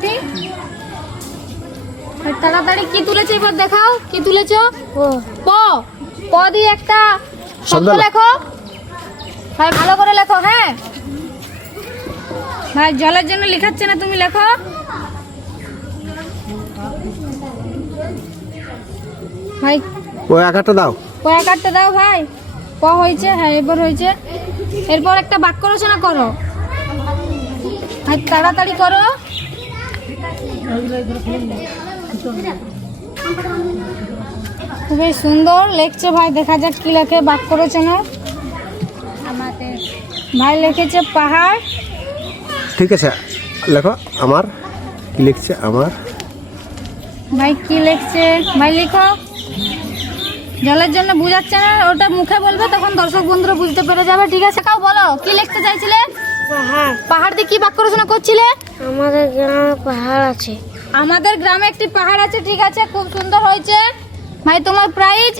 মোটামুটি। তাড়াতাড়ি কি তুলেছে এবার দেখাও, কি তুলেছো? প প দিয়ে একটা শব্দ লেখো ভাই, ভালো করে লেখো। হ্যাঁ ভাই, জলের জন্য লেখাচ্ছে না, তুমি লেখো। ভাই ও আকারটা দাও, প আকারটা দাও ভাই। প হয়েছে, হ্যাঁ এবার হয়েছে। এরপর একটা বাক্য রচনা করো ভাই, তাড়াতাড়ি করো। খুবই সুন্দর লেখছে ভাই, দেখা যাক কি লেখে বাক্য রচনা। আমাদের ভাই লিখেছে পাহাড়। ঠিক আছে লেখো। আমার কি লিখছে? আমার ভাই কি লিখছে ভাই, লিখো। জলের জন্য বুঝাচ্ছে না, ওটা মুখে বলবে, তখন দর্শক বন্ধুরা বুঝতে পেরে যাবে। ঠিক আছে, কাউ বলো কি লিখতে চাইছিলে? পাহাড়। পাহাড় দিয়ে কি বাক্য রচনা করছিলে? আমাদের গ্রামে পাহাড় আছে। আমাদের গ্রামে একটি পাহাড় আছে। ঠিক আছে, খুব সুন্দর হয়েছে ভাই, তোমার প্রাইজ।